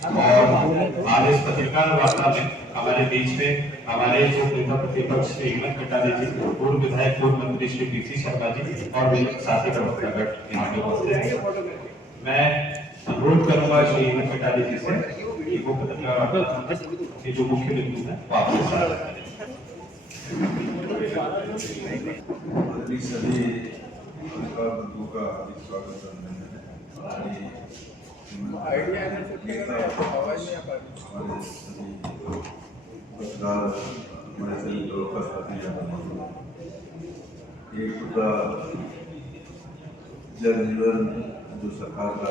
और आज इस पत्रकार वार्ता में हमारे बीच में हमारे जो नेता प्रतिपक्ष श्री हेमंत कटारे जी, पूर्व विधायक पूर्व मंत्री श्री पीसी शर्मा जी और भी साथी प्रवक्तागण यहाँ पे उपस्थित हैं। मैं अनुरोध करूंगा श्री हेमंत कटारे जी से कि वो पत्रकार वार्ता के जो मुख्य बिंदु है वो आपके साथ करें। सभी पत्रकार बंधुओं का हार्दिक स्वागत है। हमारे सभी पत्रकार हमारे सभी लोगों का साथी एक जल जीवन जो सरकार का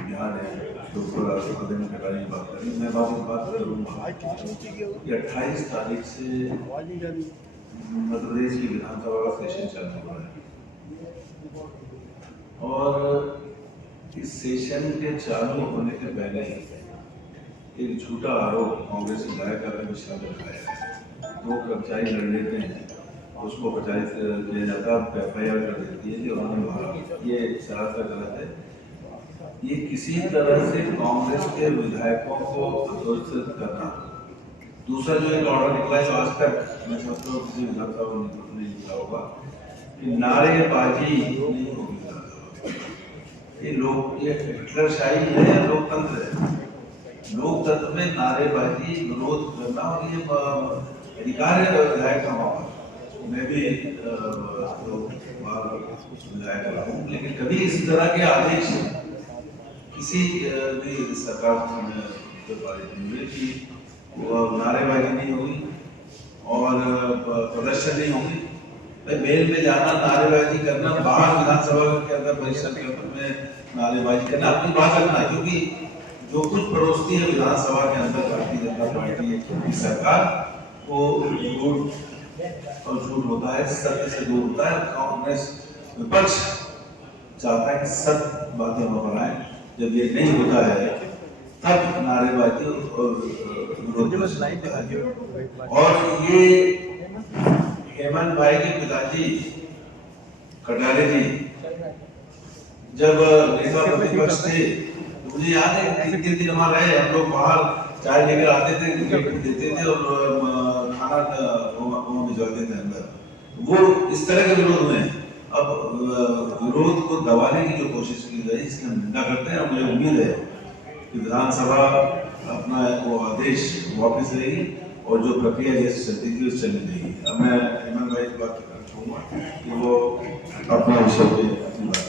अभियान है उसके ऊपर आवेदन कराने की बात करें। मैं बात करूँगा कि 28 तारीख से मध्य प्रदेश की विधानसभा का सेशन चलने वाला है और इस सेशन के चालू होने के पहले एक झूठा आरोप कांग्रेस विधायक का मिश्रा ने लगाया। दो कर्मचारी लड़ लेते हैं, उसको 50 दिया जाता है, FIR कर देती है कि उन्होंने मारा। ये सरासर गलत है। ये किसी तरह से कांग्रेस के विधायकों को प्रदर्शित करना। दूसरा जो एक ऑर्डर निकला है आज तक मैं समझता हूँ किसी विधानसभा ने लिखा होगा कि नारेबाजी नहीं होगी। ये हिटलरशाही है या लोकतंत्र है? लोकतंत्र में नारेबाजी विरोध करना और ये अधिकार है विधायक का मामला। मैं भी विधायक रहा हूँ, लेकिन कभी इस तरह के आदेश किसी भी सरकार से पारित नहीं हुए कि नारेबाजी नहीं होगी और प्रदर्शन नहीं होगी। मेल में जाना, नारेबाजी करना, बाहर विधानसभा के अंदर परिसर के अंदर में नारेबाजी करना, अपनी बात रखना, क्योंकि जो कुछ परोसती है विधानसभा के अंदर भारतीय जनता पार्टी की सरकार वो झूठ और झूठ होता है, सत्य से दूर होता है। कांग्रेस विपक्ष चाहता है कि सत्य बातें वहां पर आए। जब ये नहीं होता है तब नारेबाजी और ये हेमंत भाई के पिताजी कटारे जी जब नेता प्रतिपक्ष थे, मुझे याद है 3 दिन वहां रहे। हम लोग बाहर चाय लेकर आते थे, देते थे और खाना भिजवाते थे अंदर। वो इस तरह के विरोध में अब विरोध को दबाने की जो कोशिश की गई, इसकी हम निंदा करते हैं। मुझे उम्मीद है कि विधानसभा अपना वो आदेश वापस लेगी और जो प्रक्रिया जैसे चलती थी उस चलने देगी। अब मैं हेमंत भाई की बात करना चाहूँगा कि वो अपना विषय पे अपनी बात।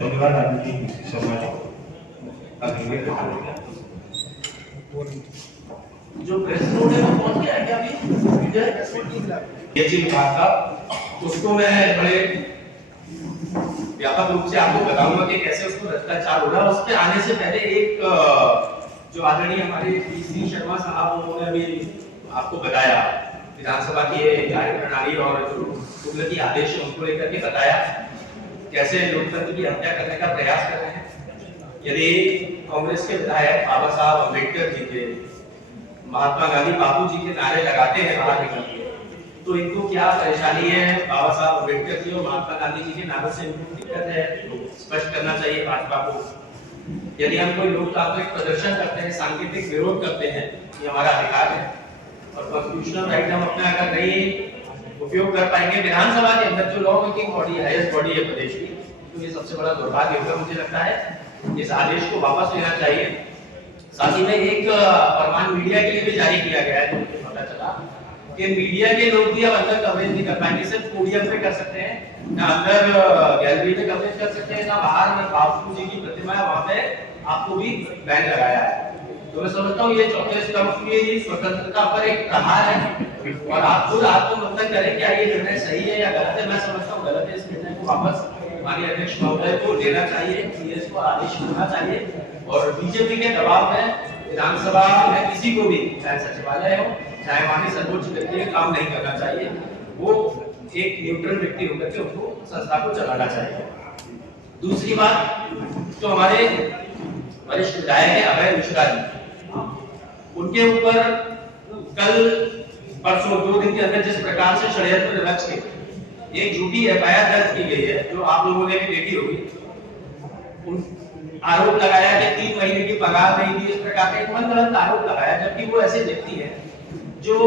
धन्यवाद आपकी शर्मा जी। जो प्रेस नोट है वो पहुंच गया है क्या अभी? ये जी विभाग का उसको मैं बड़े व्यापक रूप से आपको बताऊंगा कि कैसे उसको भ्रष्टाचार हो रहा है। उसके आने से पहले एक जो आदरणीय हमारे पीसी शर्मा साहब उन्होंने अभी आपको बताया विधानसभा की कार्य प्रणाली और जो तुगलकी आदेश है उनको लेकर के बताया कैसे लोकतंत्र की हत्या करने का प्रयास कर रहे हैं। यदि कांग्रेस के विधायक बाबा साहब अम्बेडकर जी के, महात्मा गांधी बापू जी के नारे लगाते हैं बाहर निकल के, तो इनको क्या परेशानी है? बाबा साहब अम्बेडकर जी और महात्मा गांधी जी के नारों से इनको दिक्कत है, स्पष्ट करना चाहिए भाजपा को। यदि हम कोई लोकतांत्रिक प्रदर्शन करते हैं, सांकेतिक विरोध करते हैं, ये हमारा अधिकार है और कॉन्स्टिट्यूशनल राइट हम अपना अगर नहीं उपयोग कर पाएंगे विधानसभा के अंदर जो लॉ मेकिंग बॉडी है, हाईएस्ट बॉडी है प्रदेश की, तो ये सबसे बड़ा दुर्भाग्य होगा। मुझे लगता है इस आदेश को वापस लेना चाहिए। साथ ही में एक फरमान मीडिया के लिए भी जारी किया गया है, तो मुझे पता चला कि मीडिया के लोग भी अब अंदर कवरेज नहीं कर पाएंगे। सिर्फ पोडियम पे कर सकते हैं, ना अंदर गैलरी में कवरेज कर सकते हैं, ना बाहर में बापू जी की प्रतिमा है वहां पे आपको भी बैन लगाया है। तो मैं समझता हूँ ये चौथे स्तंभ की स्वतंत्रता पर एक प्रहार है और आप खुद आत्ममंथन करें क्या ये निर्णय सही है या गलत है। मैं समझता हूँ गलत है। इस निर्णय को वापस हमारे अध्यक्ष महोदय को लेना चाहिए, सीएस को आदेश करना चाहिए और बीजेपी के दबाव में विधानसभा में किसी को भी, चाहे सचिवालय हो चाहे वहां के सर्वोच्च व्यक्ति, काम नहीं करना चाहिए। वो एक न्यूट्रल व्यक्ति होकर के उनको संस्था को चलाना चाहिए। दूसरी बात, तो हमारे वरिष्ठ विधायक है अभय मिश्रा जी, उनके ऊपर कल परसों 2 दिन के अंदर जिस प्रकार से षड्यंत्र रच के एक झूठी FIR दर्ज की गई है, जो आप लोगों ने भी देखी होगी, आरोप लगाया कि 3 महीने की पगार नहीं दी, इस प्रकार का एक मनगढ़ंत आरोप लगाया, जबकि वो ऐसे व्यक्ति हैं जो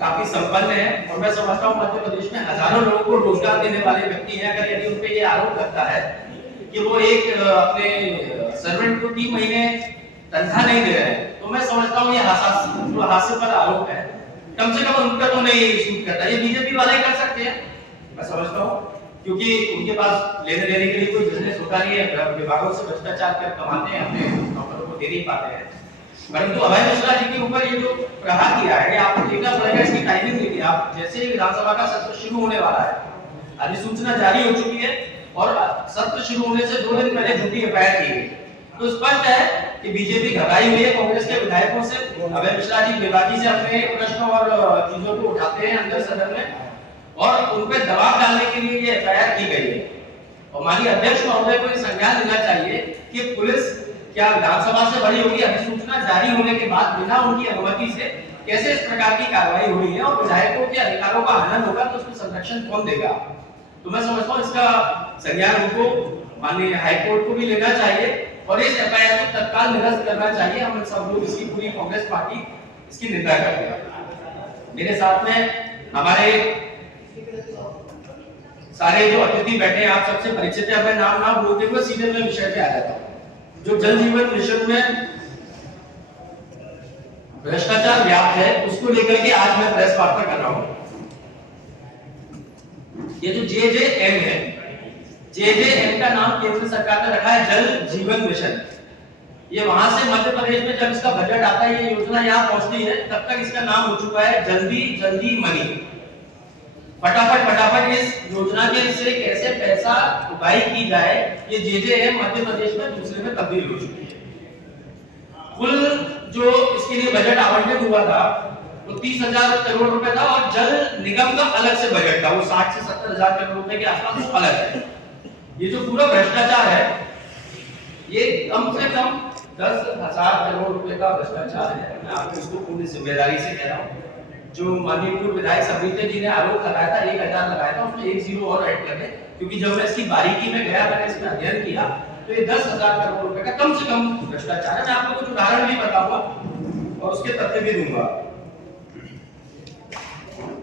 काफी संपन्न है और मैं समझता हूँ मध्य प्रदेश में हजारों लोगों को रोजगार देने वाले व्यक्ति हैं। अगर यदि उन पे ये आरोप लगता है कि वो एक अपने सर्वेंट को 3 महीने तनख्वाह नहीं दे रहे हैं, तो मैं समझता हूँ ये हास्यास्पद आरोप है। कम से कम उनका तो नहीं सूट करता, ये बीजेपी वाले कर सकते हैं मैं समझता हूँ, क्योंकि उनके पास लेने देने के लिए कोई बिजनेस होता नहीं है, विभागों से भ्रष्टाचार कर कमाते हैं, अपने नौकरों को दे नहीं पाते हैं। परंतु अभय मिश्रा जी के ऊपर ये जो प्रहार किया है, आपको देखना पड़ेगा, इसकी टाइमिंग देखिए आप। जैसे ही विधानसभा का सत्र शुरू होने वाला है, अधिसूचना जारी हो चुकी है और सत्र शुरू होने से 2 दिन पहले झूठी एफआईआर की गई, तो स्पष्ट है कि बीजेपी घबराई हुई है कांग्रेस के विधायकों से। अभय मिश्रा जी बेबाकी से अपने प्रश्न और चीजों को उठाते हैं अंदर सदन में और उन पर दबाव डालने के लिए ये एफआईआर की गई है। और माननीय अध्यक्ष महोदय को ये संज्ञान लेना चाहिए कि पुलिस क्या विधानसभा से बड़ी होगी, अधिसूचना जारी होने के बाद बिना उनकी अनुमति से कैसे इस प्रकार की कार्रवाई हो रही है और विधायकों के अधिकारों का हनन होगा तो उसको संरक्षण कौन देगा। तो मैं समझता हूँ इसका संज्ञान उनको माननीय हाईकोर्ट को भी लेना चाहिए और इस एफआईआर को तत्काल निरस्त करना चाहिए। हम सब लोग इसकी पूरी कांग्रेस पार्टी इसकी निंदा करते हैं। मेरे साथ में हमारे सारे जो अतिथि बैठे हैं, आप सबसे परिचित है, मैं नाम ना बोलते हुए सीधे मैं विषय पे आ जाता हूँ। जो जल जीवन मिशन में भ्रष्टाचार व्याप्त है, उसको लेकर के आज मैं प्रेस वार्ता कर रहा हूँ। ये जो JJM है, JJM का नाम केंद्र सरकार ने रखा है जल जीवन मिशन। ये वहां से मध्य प्रदेश में जब इसका बजट आता है, ये योजना यहाँ पहुंचती है, तब तक इसका नाम हो चुका है जल्दी जल्दी मनी। फटाफट इस योजना के से कैसे पैसा उगाई की जाए, ये JJM मध्य प्रदेश में दूसरे में तब्दील हो चुकी है। कुल जो इसके लिए बजट आवंटित हुआ था वो 30,000 करोड़ रुपए था और जल निगम का अलग से बजट था, वो 60 से 70,000 करोड़ रुपए के आसपास वो अलग है। ये जो पूरा भ्रष्टाचार है, ये कम से कम 10,000 करोड़ रुपए का भ्रष्टाचार है। मैं आपको इसको पूरी जिम्मेदारी से कह रहा हूँ। जो माननीय पूर्व विधायक समृद्धि जी ने आरोप लगाया था 1,000 लगाया था, उसमें 1 जीरो और ऐड कर दे, क्योंकि जब मैं इसकी बारीकी में गया, मैंने इसमें अध्ययन किया, तो ये 10,000 करोड़ रुपए का कम से कम भ्रष्टाचार है। मैं आपको कुछ उदाहरण भी बताऊंगा और उसके तथ्य भी दूंगा।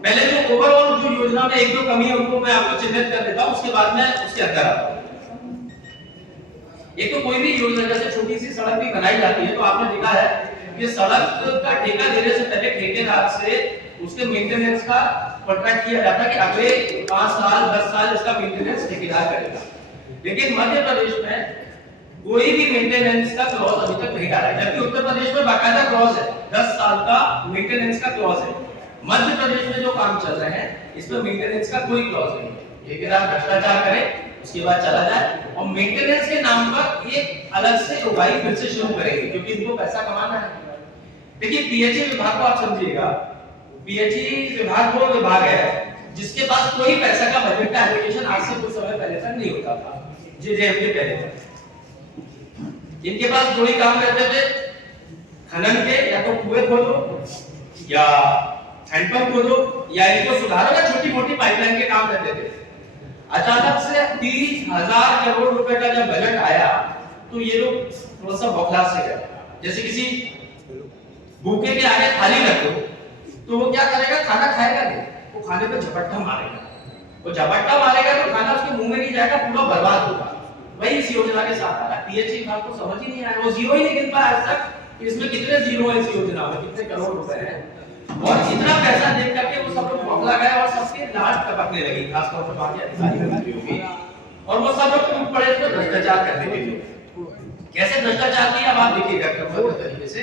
पहले जो ओवरऑल जो योजना में 1-2 कमी है उनको मैं आपको चिन्हित कर देता हूं, उसके बाद मैं उसके अंदर आता हूं। एक तो कोई भी योजना जैसे छोटी सी सड़क भी बनाई जाती है, तो आपने देखा है कि सड़क का ठेका देने से पहले ठेकेदार से उसके मेंटेनेंस का कॉन्ट्रैक्ट किया जाता है कि अगले 5 साल 10 साल इसका मेंटेनेंस ठेकेदार करेगा। लेकिन मध्य प्रदेश में कोई भी मेंटेनेंस का क्लॉज अभी तक नहीं डाला है, जबकि उत्तर प्रदेश में बाकायदा क्लॉज है, 10 साल का मेंटेनेंस का क्लॉज है। मध्य प्रदेश में जो काम चल रहे हैं इसमें मेंटेनेंस का कोई क्लॉज नहीं है। ठेकेदार भ्रष्टाचार करे, उसके बाद चला जाए और मेंटेनेंस के नाम पर एक अलग से उगाई फिर से शुरू करेंगे, क्योंकि इनको पैसा कमाना है। देखिए PHE विभाग को आप समझिएगा, PHE विभाग वो विभाग है जिसके पास कोई पैसा का बजट का एलोकेशन आज से कुछ समय पहले तक नहीं होता था, JJM के पहले तक। इनके पास दो ही काम रहते थे, खनन के, या तो कुएं खोदो या हैंडपंप खोदो या इनको सुधारो या छोटी मोटी पाइपलाइन के काम रहते थे। अचानक से 30,000 करोड़ रुपए का जब बजट आया तो ये लोग थोड़ा सा बौखला से गए। जैसे किसी भूखे के आगे थाली रख दो तो वो क्या करेगा, खाना खाएगा नहीं, वो खाने पे झपट्टा मारेगा। वो झपट्टा मारेगा तो खाना उसके मुंह में नहीं जाएगा, पूरा बर्बाद होगा। वही इस योजना के साथ आ रहा है। PHE विभाग को समझ ही नहीं आया, वो जीरो ही नहीं गिन पाया आज तक इसमें कितने जीरो है इस योजना में, कितने करोड़ रुपए हैं। और इतना पैसा देख करके वो सब लोग बौखला गए और सबके लाट टपकने लगी, खासतौर पर बाकी अधिकारी होगी, और वो सब लोग टूट पड़े इसमें भ्रष्टाचार करने के लिए। कैसे भ्रष्टाचार किया अब आप देखिएगा क्रमबद्ध तरीके से।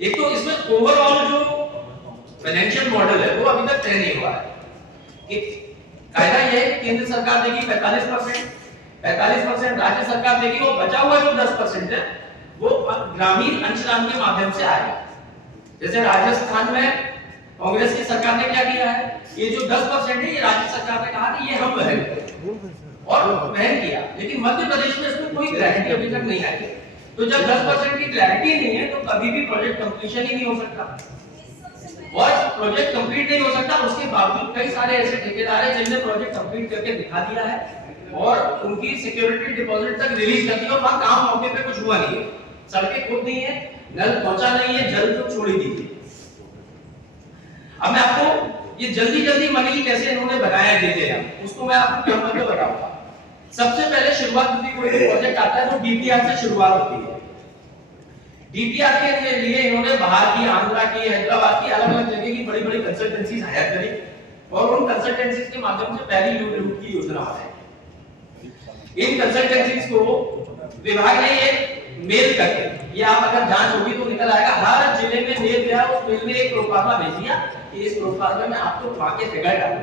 एक तो इसमें ओवरऑल जो फाइनेंशियल मॉडल है वो अभी तक तय नहीं हुआ है। एक कायदा यह है कि केंद्र सरकार देगी 45%, राज्य सरकार देगी, वो बचा हुआ जो 10% है वो ग्रामीण अंशदान के माध्यम से आएगा। जैसे राजस्थान में कांग्रेस की सरकार ने क्या किया है, ये जो 10% है ये राज्य सरकार ने कहा कि ये हम वहन करें और वहन किया, लेकिन मध्य प्रदेश में इसमें कोई गारंटी अभी तक नहीं आई। तो जब 10% की क्लैरिटी नहीं है तो कभी भी प्रोजेक्ट कंप्लीशन ही नहीं हो सकता, और प्रोजेक्ट कंप्लीट नहीं हो सकता। उसके बावजूद कई सारे ऐसे ठेकेदार हैं जिन्होंने प्रोजेक्ट कंप्लीट करके दिखा दिया है और उनकी सिक्योरिटी डिपॉजिट तक रिलीज कर दी और वहां काम मौके पे कुछ हुआ नहीं है, सड़कें खुद नहीं है, नल पहुंचा नहीं है, जल तो छोड़ ही दी थी। अब मैं आपको ये जल्दी जल्दी मनी कैसे इन्होंने बनाया देते हैं उसको मैं आपको क्रम में बताऊंगा। सबसे पहले शुरुआत होती है, कोई प्रोजेक्ट आता है तो डीपीआर से शुरुआत होती है। डीपीआर के लिए इन्होंने बाहर की, आंध्रा की, हैदराबाद की, अलग अलग जगह की बड़ी बड़ी कंसल्टेंसीज हायर करी और उन कंसल्टेंसीज के माध्यम से पहली लूट की योजना बनाई। इन कंसल्टेंसीज को विभाग ने एक मेल करके, ये आप अगर जांच होगी तो निकल आएगा, हर जिले में मेल गया, उस मेल में एक प्रोफार्मा भेज दिया कि इस प्रोफार्मा में आपको वहां के फिगर डालो।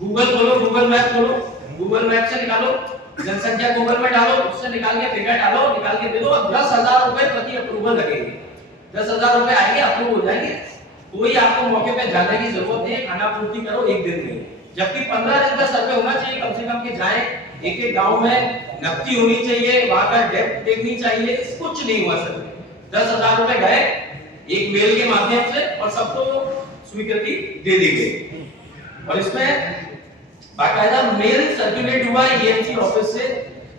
गूगल खोलो, गूगल मैप खोलो, गूगल मैप से निकालो जनसंख्या, गूगल में डालो, उससे निकाल के फिगर डालो, निकाल के दे दो, 10,000 रुपए प्रति अप्रूवल लगेंगे। 10,000 रुपए आएंगे, अप्रूव हो जाएंगे। कोई आपको मौके पे जाने की जरूरत नहीं, खाना पूर्ति करो एक दिन में। जबकि 15 दिन का सर्वे होना चाहिए कम से कम के जाए एक एक गांव में, नकदी होनी चाहिए, वहां का डेप्थ देखनी चाहिए, कुछ नहीं हुआ सर। 10,000 रुपए गए एक मेल के माध्यम से और सबको स्वीकृति दे दी गई। और इसमें बाकायदा मेल सर्कुलेट हुआ ईएनसी ऑफिस से,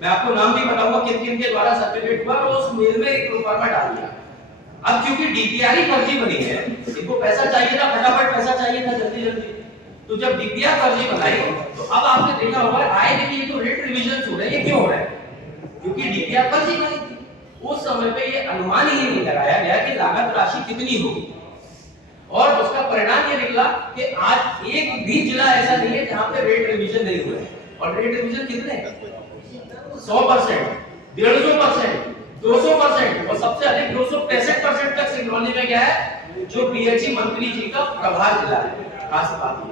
मैं आपको नाम भी बताऊंगा किन किन के द्वारा सर्कुलेट हुआ, और उस मेल में एक प्रोफार्मा डाल दिया। अब क्योंकि डीपीआर ही फर्जी बनी है, इनको पैसा चाहिए था, फटाफट पैसा चाहिए था जल्दी जल्दी, तो जब डीपीआर फर्जी बनाई तो अब आपने देखा होगा आए दिन ये तो रेट रिवीजन हो रहे हैं, ये क्यों हो रहा है? क्योंकि डीपीआर फर्जी बनी थी। उस समय पे ये अनुमान ही नहीं लगाया गया कि लागत राशि कितनी होगी, और उसका परिणाम ये निकला कि आज एक भी जिला ऐसा नहीं है जहां पे रेट रिवीजन नहीं हुए। और रेट रिवीजन कितने? 100%, 150%, 200%, और सबसे अधिक 265% तक सिंगरौली में गया है, जो बीएचई मंत्री जी का प्रभार जिला है। खास बात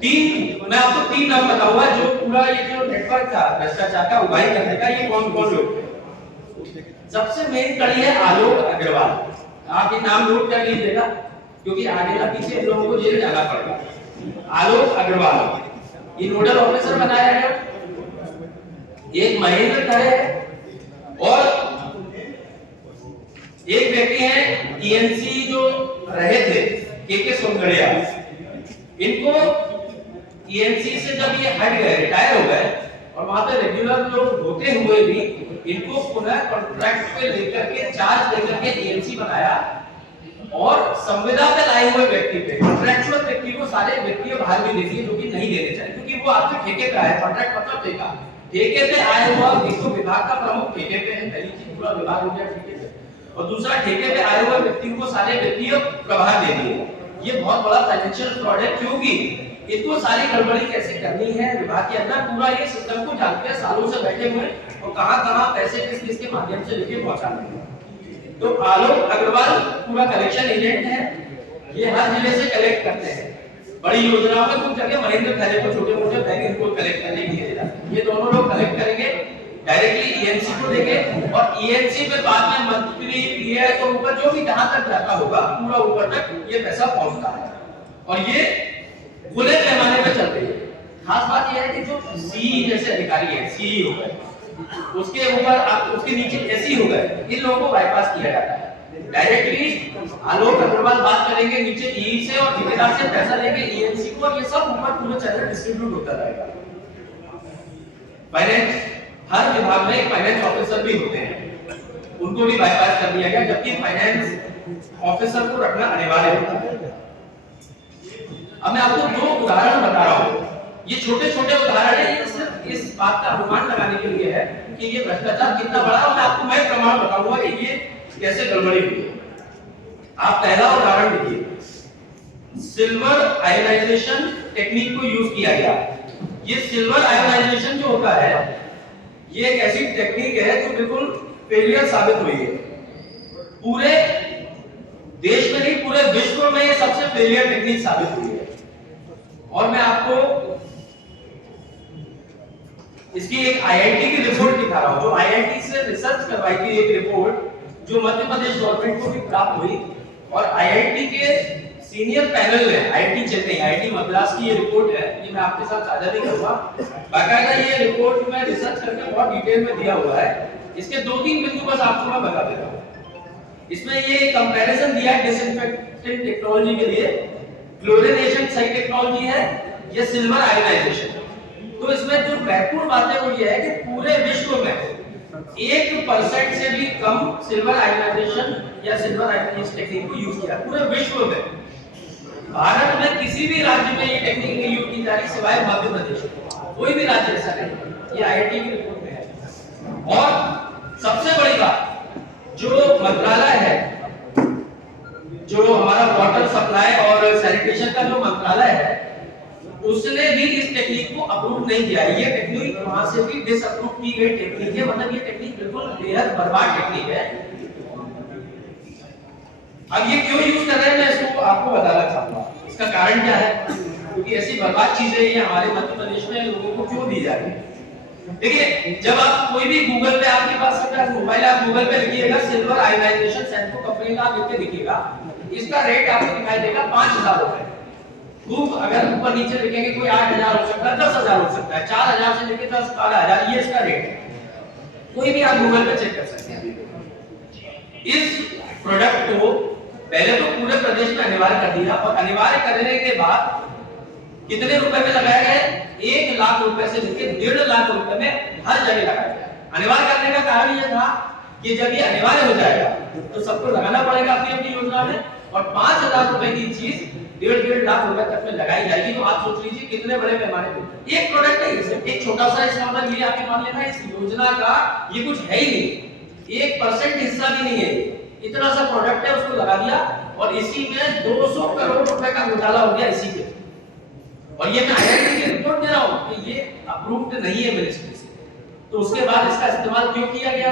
मैं आपको 3 नाम बताऊंगा जो पूरा ये जो नेटवर्क था भ्रष्टाचार का उगाही करने का, ये कौन कौन लोग थे। सबसे मेन कड़ी है आलोक अग्रवाल, आप ये नाम नोट कर लीजिएगा क्योंकि आगे ना पीछे लोगों को जेल जाना पड़ेगा। आलोक अग्रवाल ये नोडल ऑफिसर बनाया गया, एक महेंद्र खड़े है और एक व्यक्ति है ईएनसी जो रहे थे के सोनगढ़िया। इनको ईएनसी से जब ये हट गए, रिटायर हो गए और वहां पे रेगुलर लोग होते हुए भी इनको पुनः कॉन्ट्रैक्ट पे लेकर के, चार्ज लेकर के ईएनसी बनाया, और संविदा पे लाए हुए व्यक्ति पे, कॉन्ट्रैक्चुअल व्यक्ति को सारे वित्तीय भार भी दे दिए जो कि नहीं देने चाहिए, क्योंकि वो आपके ठेके का है। कॉन्ट्रैक्ट मतलब ठेका, ठेके पे आए हुआ एक तो विभाग का प्रमुख ठेके पे है, पहली चीज पूरा विभाग हो गया ठेके पे, और दूसरा ठेके पे आए हुए व्यक्ति को सारे वित्तीय प्रभार दे दिए। ये बहुत बड़ा फाइनेंशियल फ्रॉड है, क्योंकि इनको सारी गड़बड़ी कैसे करनी है विभाग के अंदर, पूरा ये सिस्टम को जानते हैं, सालों से बैठे हुए और कहां-कहां पैसे किस किस के माध्यम से लेके पहुंचाने हैं। तो आलोक अग्रवाल पूरा कलेक्शन एजेंट है, ये हर जिले से कलेक्ट करते हैं। बड़ी योजनाओं में कुछ जगह महेंद्र खरे को छोटे-मोटे बैंक इनको कलेक्ट करने के लिए जाते हैं। ये दोनों लोग कलेक्ट करेंगे, डायरेक्टली ईएनसी को देंगे, और ईएनसी पे बाद में मंत्री, पीएस और ऊपर जो भी जहां तक जाता होगा पूरा ऊपर तक ये पैसा पहुंचता है, और ये खुले पैमाने पे चलते हैं। खास बात यह है कि जो सी जैसे अधिकारी है, सी हो गए, उसके ऊपर उसके नीचे एसी हो गए, इन लोगों को बाईपास किया जाता है। डायरेक्टली आलोक अग्रवाल बात करेंगे नीचे ई से और ठेकेदार से पैसा लेंगे ईएनसी को, और ये सब ऊपर पूरे चैनल डिस्ट्रीब्यूट होता रहेगा। फाइनेंस, हर विभाग में एक फाइनेंस ऑफिसर भी होते हैं, उनको भी बाईपास कर दिया गया, जबकि फाइनेंस ऑफिसर को रखना अनिवार्य होता है। अब मैं आपको 2 उदाहरण बता रहा हूं, ये छोटे-छोटे उदाहरण है, ये सिर्फ इस बात का अनुमान लगाने के लिए है कि ये भ्रष्टाचार कितना बड़ा है, और आपको मैं प्रमाण बताऊंगा कि ये कैसे गड़बड़ी हुई है। आप पहला उदाहरण देखिए, सिल्वर आयोनाइजेशन टेक्निक को यूज किया गया। ये सिल्वर आयोनाइजेशन जो होता है, ये एक ऐसी टेक्निक है जो बिल्कुल फेलियर साबित हुई है। पूरे देश में नहीं, पूरे विश्व में ये सबसे फेलियर टेक्निक साबित हुई है। और मैं आपको इसकी एक आईआईटी की रिपोर्ट दिखा रहा हूं, जो आईआईटी से रिसर्च करवाई थी, एक रिपोर्ट जो मध्य प्रदेश गवर्नमेंट को भी प्राप्त हुई, और आईआईटी के सीनियर पैनल ने, आईआईटी चेन्नई, आईआईटी मद्रास की ये रिपोर्ट है, ये मैं आपके साथ साझा नहीं करूंगा। बाकायदा ये रिपोर्ट में रिसर्च करके बहुत डिटेल में दिया हुआ है। इसके 2-3 बिंदु बस आपको मैं बता देता हूं। इसमें ये कंपैरिजन दिया है डिसइंफेक्टेंट टेक्नोलॉजी के लिए, क्लोरिनेशन सही टेक्नोलॉजी है, ये सिल्वर आयोनाइजेशन। तो इसमें जो महत्वपूर्ण बात है वो ये है कि पूरे विश्व में 1% से भी कम सिल्वर आयनाइजेशन या सिल्वर आयनाइजेशन टेक्निक को यूज किया पूरे विश्व में। भारत में किसी भी राज्य में ये टेक्निक नहीं यूज की जा रही सिवाय मध्य प्रदेश। कोई भी राज्य ऐसा नहीं, ये आईआईटी की रिपोर्ट में है। और सबसे बड़ी बात, जो मंत्रालय है, जो हमारा वाटर सप्लाई और सैनिटेशन का जो मंत्रालय है, उसने भी इस टेक्निक को अप्रूव नहीं किया। ये टेक्निक वहां से भी डिसअप्रूव की गई टेक्निक है, मतलब ये टेक्निक बिल्कुल बेहद बर्बाद टेक्निक है। अब ये क्यों यूज कर रहे हैं मैं इसको आपको बताना चाहूंगा। इसका कारण क्या है, क्योंकि ऐसी बर्बाद चीजें ये हमारे मध्य प्रदेश में लोगों को क्यों दी जा रही है। देखिए, जब आप कोई भी गूगल पे, आपके पास मोबाइल, आप गूगल पे लिखिएगा सिल्वर आयनाइजेशन सैम्पो कंपनी का, आप लिख के लिखिएगा, इसका रेट आपको दिखाई देगा 5000 रुपए। खूब अगर ऊपर नीचे लिखेंगे कोई 8000 हो सकता है, 10000 हो सकता है, 4000 से लेके 10-12,000 ये इसका रेट है। कोई भी आप गूगल पे चेक कर सकते हैं। इस प्रोडक्ट को पहले तो पूरे प्रदेश में अनिवार्य कर दिया, और अनिवार्य करने के बाद कितने रुपए में लगाया गया? 1 लाख रुपए से लेके 1.5 लाख रुपए में हर जगह लगाया गया। अनिवार्य करने का कारण यह था कि जब ये अनिवार्य हो जाएगा तो सबको लगाना पड़ेगा अपनी अपनी योजना में, और 5000 रुपए की चीज 1.5 लाख रुपए तक में लगाई जाएगी। तो आप सोच लीजिए कितने बड़े पैमाने पे एक प्रोडक्ट है, इसे एक छोटा सा, इसका मतलब ये आपके मान लेना इस योजना का ये कुछ है ही नहीं, 1% हिस्सा भी नहीं है। इतना सा प्रोडक्ट है, उसको लगा दिया और इसी में 200 करोड़ रुपए का घोटाला हो गया इसी पे। और ये मैं आईआईटी की रिपोर्ट दे रहा हूं कि ये अप्रूव्ड नहीं है मिनिस्ट्री से। तो उसके बाद इसका इस्तेमाल क्यों किया गया?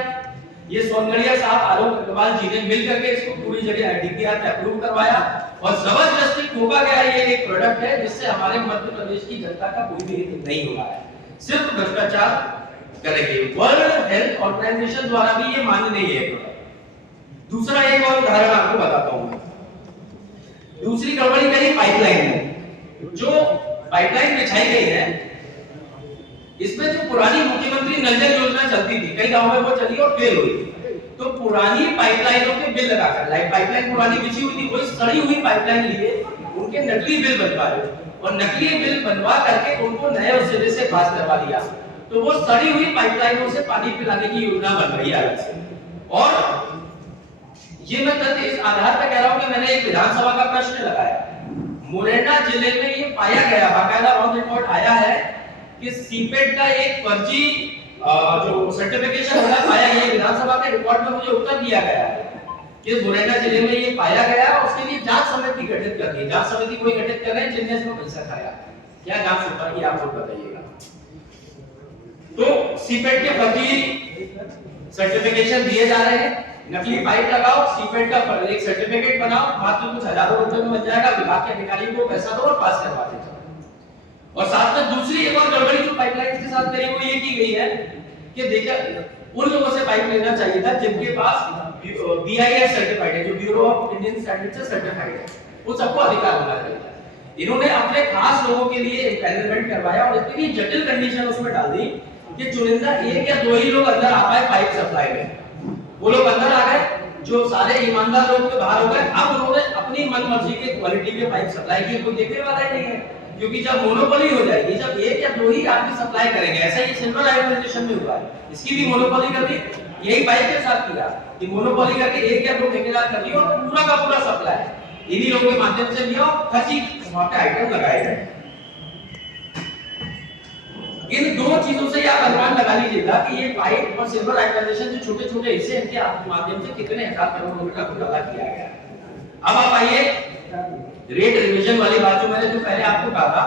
ये सोनगढ़िया साहब, आलोक अग्रवाल जी ने मिलकर के इसको पूरी जगह आईडीपीआर में अप्रूव करवाया, और जबरदस्ती थोपा गया ये एक प्रोडक्ट है जिससे हमारे मध्य प्रदेश की जनता का कोई भी हित नहीं हो रहा है, सिर्फ भ्रष्टाचार करेंगे। वर्ल्ड हेल्थ ऑर्गेनाइजेशन द्वारा भी ये मान्य नहीं है प्रोडक्ट। दूसरा एक और उदाहरण आपको बताता हूं। दूसरी गड़बड़ी करी पाइपलाइन में। जो पाइपलाइन बिछाई गई है, इसमें जो पुरानी मुख्यमंत्री नल जल योजना चलती थी, कई गांवों में वो चली और फेल हुई, तो पुरानी पाइपलाइनों के बिल लगाकर, लाइक पाइपलाइन पुरानी बिछी हुई थी, वही सड़ी हुई पाइपलाइन लिए उनके नकली बिल बनवाए, और नकली बिल बनवा करके उनको नए सिरे से पास करवा दिया। तो वो सड़ी हुई पाइपलाइनों से पानी पिलाने की योजना बन रही है अलग से। और ये मैं तथ्य इस आधार पर कह रहा हूं कि मैंने एक विधानसभा का प्रश्न लगाया। मुरैना जिले में ये पाया गया, बाकायदा ऑन रिकॉर्ड आया है कि सीपेट का एक फर्जी जो सर्टिफिकेशन होना पाया गया। विधानसभा के रिकॉर्ड में मुझे उत्तर दिया गया है कि मुरैना जिले में ये पाया गया, और उसके लिए जांच समिति गठित कर दी। जांच समिति कोई गठित कर रहे हैं जिनने इसमें पैसा खाया, क्या जांच होता है आप लोग बताइएगा। तो सीपेट के फर्जी सर्टिफिकेशन दिए जा रहे हैं, नकली पाइप लगाओ, सीपेट का एक सर्टिफिकेट बनाओ, मात्र कुछ हजारों रुपए में बन जाएगा, विभाग के अधिकारी को पैसा दो और पास करवा देते। और साथ में दूसरी एक और गड़बड़ी जो पाइपलाइन के साथ करी वो ये की गई है कि देखिए, उन लोगों से पाइप लेना चाहिए था जिनके पास बीआईएस सर्टिफाइड है, जो ब्यूरो ऑफ इंडियन स्टैंडर्ड्स से सर्टिफाइड है, वो सबको अधिकार होना चाहिए। इन्होंने अपने खास लोगों के लिए एक्सपेरिमेंट करवाया और इतनी जटिल कंडीशन उसमें डाल दी कि चुनिंदा 1 या 2 ही लोग अंदर आ पाए पाइप सप्लाई में। वो लोग अंदर आ गए, जो सारे ईमानदार लोग के बाहर हो गए। अब उन्होंने अपनी मनमर्जी के क्वालिटी के पाइप सप्लाई किए, कोई देखने वाला ही नहीं है, क्योंकि जब मोनोपोली हो जाएगी, जब 1 या 2 ही आदमी सप्लाई करेंगे, ऐसा ही सिल्वर आयनाइजेशन में हुआ है, इसकी भी मोनोपोली कर दी, यही पाइप के साथ किया कि मोनोपोली करके 1 या 2 ठेकेदार कर दिए और पूरा का पूरा सप्लाई इन्हीं लोगों के माध्यम से लिया और फर्जी वहां पे आइटम लगाए गए। इन दो चीजों से आप अनुमान लगा लीजिएगा कि ये पाइप और सिल्वर आयनाइजेशन जो छोटे-छोटे हिस्से इनके माध्यम से कितने हजार करोड़ रुपए का घोटाला किया गया। अब आप आइए रेट रिवीजन वाली बात, जो मैंने जो पहले आपको कहा था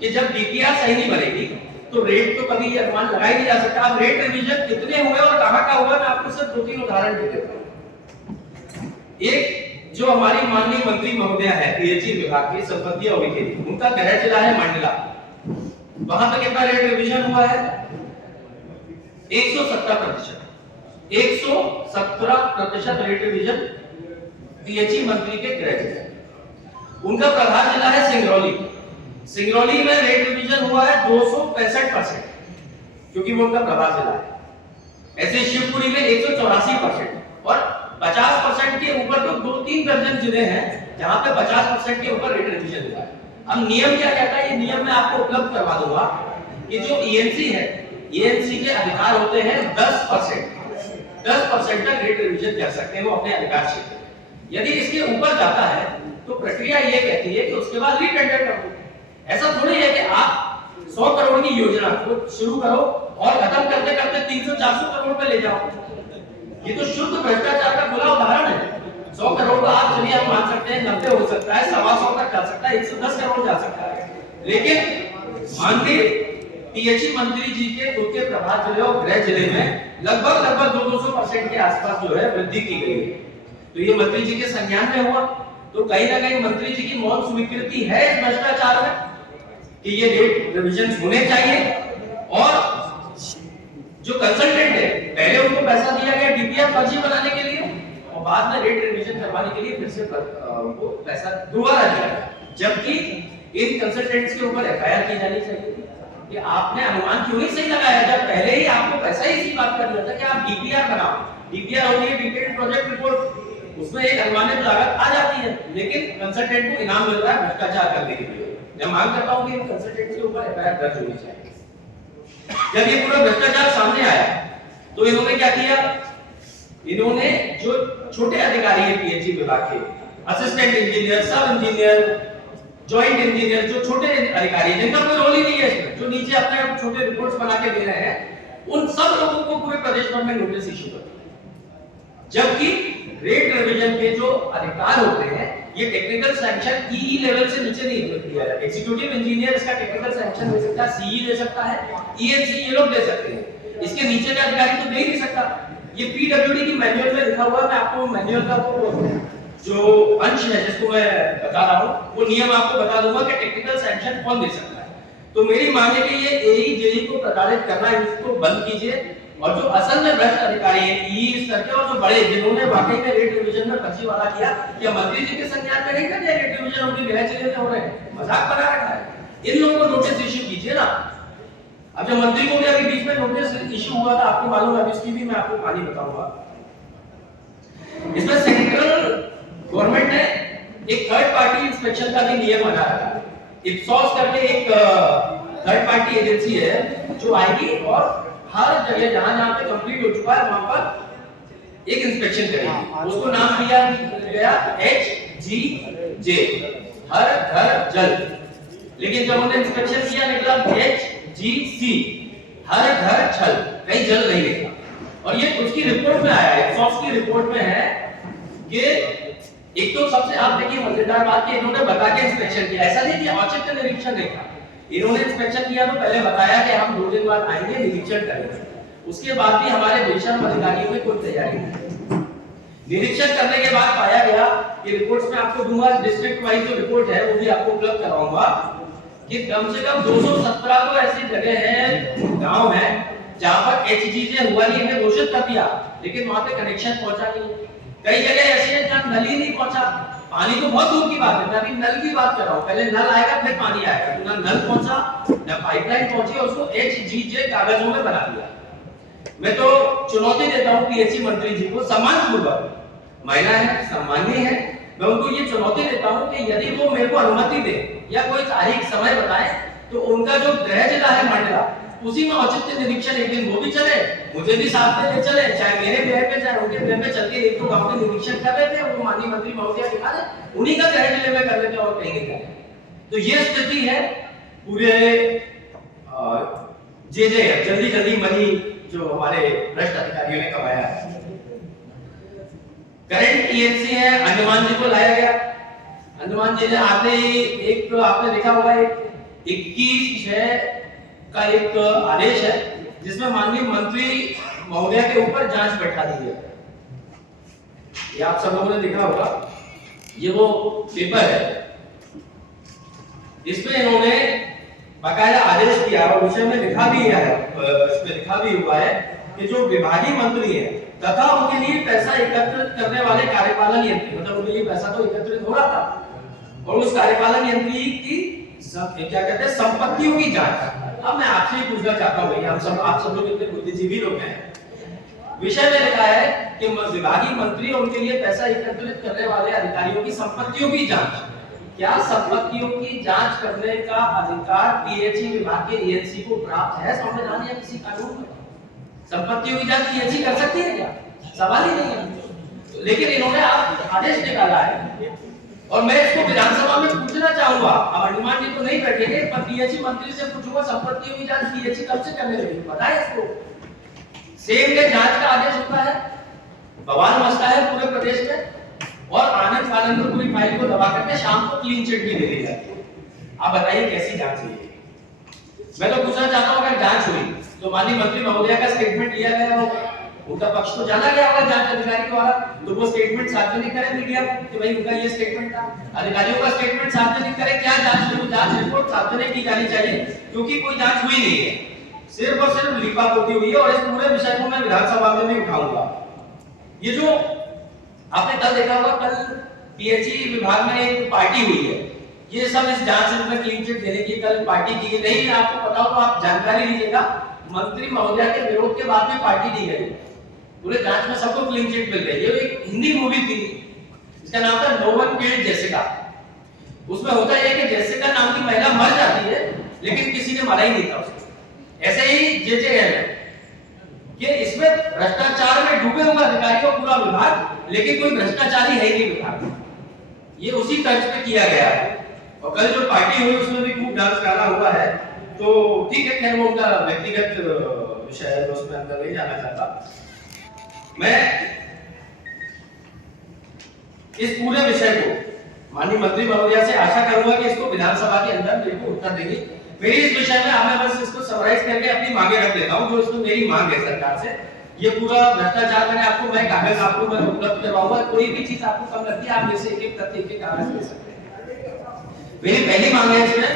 कि जब डीपीआर सही नहीं बनेगी तो रेट तो कभी ये अनुमान लगाया नहीं जा सकता। अब रेट रिवीजन कितने हुए और कहां का हुआ, मैं आपको सिर्फ 2-3 उदाहरण दे देता हूं। एक जो हमारी माननीय मंत्री महोदय है पीएचई विभाग की संपत्ति अवधि, उनका गृह जिला है मंडला, वहां पे कितना रेट रिवीजन हुआ है? 117%। 117% रेट रिवीजन पीएचई मंत्री के गृह जिले। उनका प्रधान जिला है सिंगरौली, सिंगरौली में रेट रिवीजन हुआ है 265%, क्योंकि वो उनका प्रभार जिला है। ऐसे शिवपुरी में 184% और 50% के ऊपर तो 2-3 दर्जन जिले हैं जहां पे 50% के ऊपर रेट रिवीजन हुआ है। अब नियम क्या कहता है, ये नियम मैं आपको उपलब्ध करवा दूंगा कि जो ईएनसी है, ईएनसी के अधिकार होते हैं 10%। 10% तक रेट रिवीजन कर सकते हैं वो अपने अधिकार क्षेत्र में। यदि इसके ऊपर जाता है तो प्रक्रिया ये कहती है कि उसके बाद रीटेंडर कर दो। ऐसा थोड़ी है कि आप 100 करोड़ की योजना को शुरू करो और खत्म करते करते 300-400 करोड़ पे ले जाओ। ये तो शुद्ध भ्रष्टाचार का खुला उदाहरण है। 100 करोड़ का आप चलिए हम मान सकते हैं 90 हो सकता है, 125 तक जा सकता है, 110 करोड़ जा सकता है। लेकिन माननीय पीएचई मंत्री जी के खुद के प्रभात जिले और गृह जिले में लगभग 200% के आसपास जो है वृद्धि की गई है। तो ये मंत्री जी के संज्ञान में हुआ, तो कहीं ना कहीं मंत्री जी की मौन स्वीकृति है इस भ्रष्टाचार में कि ये रेट रिविजन होने चाहिए। और जो कंसल्टेंट है पहले उनको पैसा दिया गया डीपीआर फर्जी बनाने के लिए और बाद में रेट रिविजन करवाने के लिए फिर से उनको पैसा दोबारा दिया गया, जबकि इन कंसल्टेंट्स के ऊपर एफआईआर की जानी चाहिए कि आपने अनुमान क्यों नहीं सही लगाया, जब पहले ही आपको पैसा ही इसी बात का दिया था कि आप डीपीआर बनाओ। डीपीआर होती है डिटेल्ड प्रोजेक्ट रिपोर्ट, उसमें एक अनुमानित लागत आ जाती है, लेकिन कंसल्टेंट को इनाम मिल रहा है भ्रष्टाचार करने के लिए। मैं मांग करता हूं कि इन कंसल्टेंट्स के ऊपर एफआईआर दर्ज होनी चाहिए। जब ये पूरा भ्रष्टाचार सामने आया तो इन्होंने क्या किया, इन्होंने जो छोटे अधिकारी हैं पीएचई विभाग के, असिस्टेंट इंजीनियर, सब इंजीनियर, जॉइंट इंजीनियर, जो छोटे अधिकारी हैं जिनका कोई रोल ही नहीं है इसमें, जो नीचे अपने छोटे रिपोर्ट्स बना के दे रहे हैं, उन सब लोगों को पूरे प्रदेश भर में नोटिस इशू कर दिया। जबकि रेट रिवीजन के जो अधिकार होते हैं ये टेक्निकल सैंक्शन ईई लेवल से नीचे नहीं दिया जाता। एग्जीक्यूटिव इंजीनियर इसका टेक्निकल सैंक्शन दे सकता है, सीई दे सकता है, ईएनसी ये लोग दे सकते हैं, इसके नीचे का अधिकारी तो दे ही नहीं सकता। ये पीडब्ल्यूडी की मैनुअल में लिखा हुआ है, मैं आपको मैनुअल का वो जो अंश है जिसको मैं बता रहा हूं वो नियम आपको बता दूंगा कि टेक्निकल सैंक्शन कौन दे सकता है। तो मेरी मांग है कि ये एई जेई को प्रताड़ित करना इसको बंद कीजिए, और जो असल में भ्रष्ट अधिकारी हैं ई स्तर के और जो बड़े जिन्होंने वाकई में रेट रिवीजन में फर्जीवाड़ा किया, क्या मंत्री जी के संज्ञान में नहीं कर दिया रेट रिवीजन उनके गृह जिले में हो रहे हैं, मजाक बना रखा है, इन लोगों को नोटिस इश्यू कीजिए ना। अब जो मंत्री को भी अभी बीच में नोटिस इश्यू हुआ था, आपको मालूम है, इसकी भी मैं आपको कहानी बताऊंगा। इसमें सेंट्रल गवर्नमेंट ने एक थर्ड पार्टी इंस्पेक्शन का भी नियम बना रखा है। इप्सॉस करके एक थर्ड पार्टी एजेंसी है जो आएगी और हर जगह जहां पे कंप्लीट हो चुका है वहां पर एक इंस्पेक्शन करेगी। उसको नाम दिया गया HGJ, हर घर जल। लेकिन जब उन्होंने इंस्पेक्शन किया निकला HGC, हर घर छल, कहीं जल नहीं लिखा। और ये उसकी रिपोर्ट में आया है, इप्सॉस की रिपोर्ट में है कि एक तो सबसे आप देखिए मजेदार बात कि इन्होंने बता के इंस्पेक्शन किया, ऐसा नहीं कि औचित्य निरीक्षण नहीं था। इन्होंने इंस्पेक्शन किया तो पहले बताया कि हम 2 दिन बाद आएंगे निरीक्षण करेंगे, उसके बाद भी हमारे बेशर्म अधिकारियों में कोई तैयारी नहीं। निरीक्षण करने के बाद पाया गया कि रिपोर्ट्स में आपको दूंगा, डिस्ट्रिक्ट वाइज जो रिपोर्ट है वो भी आपको उपलब्ध कराऊंगा कि कम से कम 217 तो ऐसी जगह है, गांव है जहां पर HGJ हुआ नहीं, इन्हें घोषित कर दिया लेकिन वहां पे कनेक्शन पहुंचा नहीं। कई जगह ऐसी है जहां नल ही नहीं पहुंचा, पानी तो बहुत दूर की बात है, मैं अभी नल की बात कर रहा हूं, पहले नल आएगा फिर पानी आएगा, तो ना नल पहुंचा ना पाइपलाइन पहुंची, उसको HGJ कागजों में बना दिया। मैं तो चुनौती देता हूं पीएचई मंत्री जी को, सम्मानपूर्वक, महिला है, सम्माननीय है, मैं उनको ये चुनौती देता हूं कि यदि वो मेरे को अनुमति दे या कोई तारीख समय बताए तो उनका जो गृह जिला है मंडला, उसी में औचित्य निरीक्षण एक दिन वो भी चले, मुझे भी साथ में ले चले, चाहे मेरे गृह पे चाहे उनके गृह पे चल के एक तो गांव के निरीक्षण कर रहे थे, वो माननीय मंत्री महोदय दिखा दे, उन्हीं का गृह जिले में कर लेते और कहीं नहीं कर। तो ये स्थिति है पूरे जे जल्दी मनी जो हमारे भ्रष्ट अधिकारियों ने कमाया है। करंट टीएनसी है, अंडमान जी को लाया गया, अंडमान जी ने आपने देखा होगा 21/6 का एक आदेश है जिसमें माननीय मंत्री महोदय के ऊपर जांच बैठा दी है, ये आप सब लोगों ने देखा होगा, ये वो पेपर है, इसमें इन्होंने बाकायदा आदेश दिया और विषय में लिखा भी है, इसमें लिखा भी हुआ है कि जो विभागीय मंत्री है तथा उनके लिए पैसा एकत्रित करने वाले कार्यपालन यंत्री, मतलब उनके लिए पैसा तो एकत्रित हो रहा था, और उस कार्यपालन यंत्री की क्या कहते हैं संपत्तियों की जांच। अब मैं आपसे ही पूछना चाहता हूं भैया, आप सब लोग इतने बुद्धिजीवी लोग हैं, विषय में लिखा है कि विभागीय मंत्री और उनके लिए पैसा एकत्रित करने वाले अधिकारियों की संपत्तियों की जांच, क्या संपत्तियों की जांच करने का अधिकार पीएचई विभाग के ईएनसी को प्राप्त है संविधान या किसी कानून में? संपत्तियों की जांच पीएचई कर सकती है क्या? सवाल ही नहीं है। लेकिन इन्होंने आप आदेश निकाला है और मैं इसको विधानसभा में पूछना चाहूंगा। अब हनुमान जी तो नहीं बैठेंगे, पर पीएचई मंत्री से पूछूंगा संपत्तियों की जांच पीएचई कब से करने लगी? पता है इसको? सेम डे जांच का आदेश होता है, बवाल मचता है पूरे प्रदेश में और आनंद फानंद में पूरी फाइल को दबा करके शाम को क्लीन चिट भी दे दी जाती है। आप बताइए कैसी जांच हुई है? मैं तो पूछना चाहता हूं अगर जांच हुई तो माननीय मंत्री महोदय का स्टेटमेंट लिया गया होगा, उनका पक्ष तो जाना गया होगा जांच अधिकारी द्वारा, तो वो स्टेटमेंट सार्वजनिक करें मीडिया को कि भाई उनका ये स्टेटमेंट था। अधिकारियों का स्टेटमेंट सार्वजनिक करें, क्या जांच हुई, जांच रिपोर्ट सार्वजनिक की जानी चाहिए, क्योंकि कोई जांच हुई नहीं है, सिर्फ और सिर्फ लिपापोती हुई है। और इस पूरे विषय को मैं विधानसभा में भी उठाऊंगा। ये जो आपने कल देखा होगा, कल पीएचई विभाग में एक पार्टी हुई है, ये सब इस जांच में क्लीन चिट देने की कल पार्टी की गई। नहीं आपको पता हो तो आप जानकारी लीजिएगा, मंत्री महोदय के विरोध के बाद में पार्टी दी गई, पूरे जांच में सबको क्लीन चिट मिल गई। ये एक हिंदी मूवी थी, इसका नाम था नो वन किल्ड जेसिका। उसमें होता है कि जेसिका नाम की महिला मर जाती है लेकिन किसी ने मारा ही नहीं था उसको। ऐसे ही जेजेएम कि इसमें भ्रष्टाचार में डूबे हुए अधिकारियों पूरा विभाग, लेकिन कोई भ्रष्टाचारी है ही नहीं विभाग। ये उसी तर्ज पे किया गया है। और कल जो पार्टी हुई उसमें भी खूब डांस गाना हुआ है, तो ठीक है, खैर वो उनका व्यक्तिगत विषय है, तो उसमें अंदर नहीं जाना चाहता। मैं इस पूरे विषय को माननीय मंत्री महोदय से आशा करूंगा कि इसको विधानसभा के अंदर मेरे को उत्तर देंगे। मेरी इस विषय में मैं बस इसको समराइज करके अपनी मांगे रख देता हूं, जो इसमें मेरी मांग है सरकार से। ये पूरा भ्रष्टाचार मैंने आपको, मैं कागज आपको मैं उपलब्ध करवाऊंगा, कोई भी चीज आपको कम लगती है आप जैसे एक एक तथ्य के कागज दे सकते हैं। मेरी पहली मांग है इसमें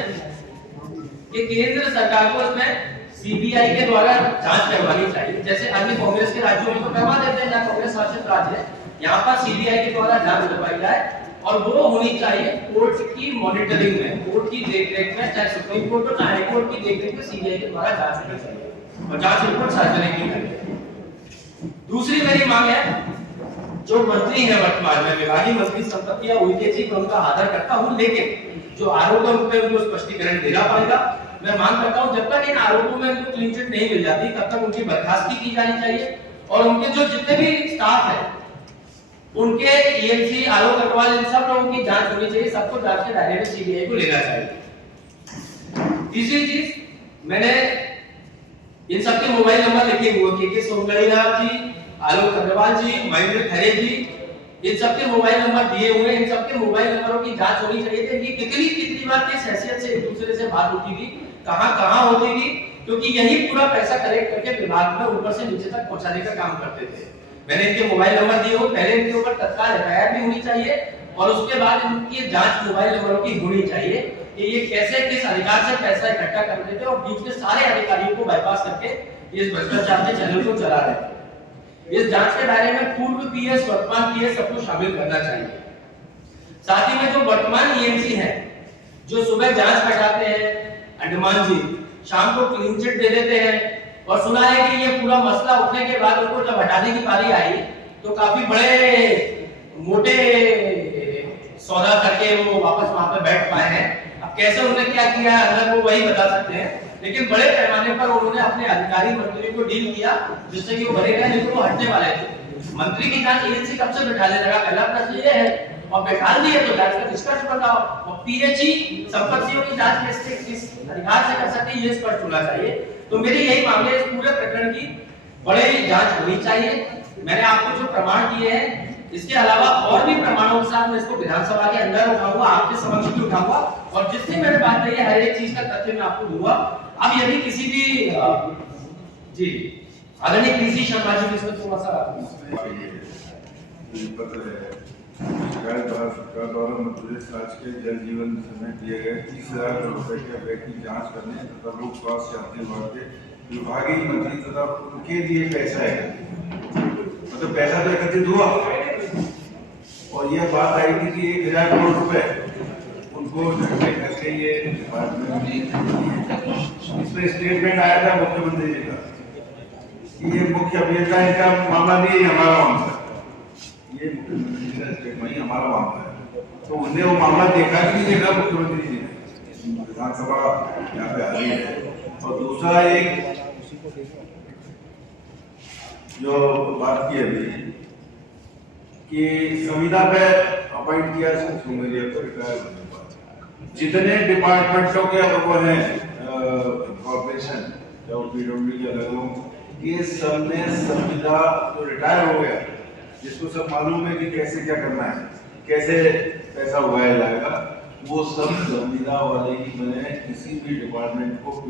कि केंद्र सरकार को इसमें सीबीआई के द्वारा जांच करवानी चाहिए, जैसे अन्य कांग्रेस के राज्यों में तो करवा देते हैं जहां कांग्रेस शासित राज्य है, यहाँ पर सीबीआई के द्वारा जांच करवाई जाए। और वो होनी चाहिए कोर्ट की मॉनिटरिंग में, कोर्ट की देखरेख में, चाहे सुप्रीम कोर्ट हो चाहे हाई कोर्ट की देखरेख में सीबीआई के द्वारा जांच होनी चाहिए और जांच रिपोर्ट सार्वजनिक की जाए। दूसरी मेरी मांग है, जो मंत्री है वर्तमान में विभागीय मंत्री संपत्तियां उनके जी, मैं उनका आदर करता हूं, लेकिन जो आरोप है उन पे उनको स्पष्टीकरण देना पड़ेगा। मैं मांग करता हूं जब तक इन आरोपों में उनको क्लीन चिट नहीं मिल जाती तब तक उनकी बर्खास्तगी की जानी चाहिए और उनके जो जितने भी स्टाफ है उनके ईएनसी, आलोक अग्रवाल, इन सब लोगों की जांच होनी चाहिए, सबको जांच के दायरे में सीबीआई को लेना चाहिए। तीसरी चीज, मैंने इन सबके मोबाइल नंबर लिखे हुए के सोमगढ़ीलाल जी, आलोक अग्रवाल जी, महेंद्र खरे जी, इन सबके मोबाइल नंबर दिए हुए, इन सबके मोबाइल नंबरों की जांच होनी चाहिए कि इनकी कितनी बार किस हैसियत से एक दूसरे से बात होती थी, कहां होती थी, क्योंकि यही पूरा पैसा कलेक्ट करके विभाग में ऊपर से नीचे तक पहुंचाने का काम करते थे। मैंने इनके मोबाइल नंबर दिए हुए, पहले इनके ऊपर तत्काल एफआईआर भी होनी चाहिए और उसके बाद इनकी जांच मोबाइल नंबरों की होनी चाहिए कि ये कैसे किस अधिकार से पैसा इकट्ठा करते थे और बीच में सारे अधिकारियों को बाईपास करके इस भ्रष्टाचार के चैनल को चला रहे थे। इस जांच के दायरे में पूर्व पीएस, वर्तमान पीएस सबको शामिल करना चाहिए। साथ ही में जो वर्तमान ईएनसी है, जो सुबह जांच बैठाते हैं अंडमान जी, शाम को क्लीन चिट दे देते हैं और सुना है कि ये पूरा मसला उठने के बाद उनको जब हटाने की बारी आई तो काफी बड़े मोटे सौदा करके वो वापस वहां पे बैठ पाए हैं। अब कैसे उन्होंने क्या किया अगर वो वही बता सकते हैं, लेकिन बड़े पैमाने पर उन्होंने अपने अधिकारी मंत्रियों को डील किया जिससे कि वो भरे गए, लेकिन वो हटने वाले थे। मंत्री की जांच एजेंसी कब से बैठाने लगा, पहला प्रश्न ये है, और बैठा दिए तो जांच का निष्कर्ष बताओ। और पीएचई संपत्तियों की जांच कैसे किस अधिकार से कर सकती है ये स्पष्ट होना चाहिए। तो मेरी यही मांग है, इस पूरे प्रकरण की बड़ी जांच होनी चाहिए। मैंने आपको जो प्रमाण दिए हैं इसके अलावा और भी प्रमाणों के साथ मैं इसको विधानसभा के अंदर उठाऊंगा, आपके समक्ष भी उठाऊंगा और जितनी मैंने बात कही है हर एक चीज का तथ्य मैं आपको दूंगा। अब यदि किसी भी जी आदरणीय पीसी शर्मा जी इसमें थोड़ा सा सरकार द्वारा मध्य प्रदेश राज्य के जल जीवन मिशन में दिए गए 30,000 करोड़ रुपए के व्यय की जांच करने तथा लोक स्वास्थ्य यात्री विभाग के विभागीय मंत्री तथा उनके लिए पैसा है, मतलब पैसा तो एकत्रित हुआ और यह बात आई थी कि 1,000 करोड़ रुपए उनको झटके करके ये डिपार्टमेंट, इसमें स्टेटमेंट आया था मुख्यमंत्री जी का कि ये मुख्य अभियंता इनका मामला नहीं है, हमारा मामला। ये मुख्यमंत्री का स्टेटमेंट ही हमारा मामला है। तो उनने वो मामला देखा कि नहीं देखा मुख्यमंत्री जी ने, विधानसभा यहाँ पे आ रही है। और दूसरा एक जो बात की अभी कि संविदा पे अपॉइंट किया सुमेरिया को रिटायर होने के बाद जितने डिपार्टमेंटों के वो हैं कॉर्पोरेशन या पीडब्ल्यू के अलग लोग, ये सब ने संविदा जो रिटायर हो गया, जिसको सब मालूम है कि कैसे क्या करना है, कैसे पैसा उगाया जाएगा, वो सब संविदा वाले ही बने। किसी भी डिपार्टमेंट को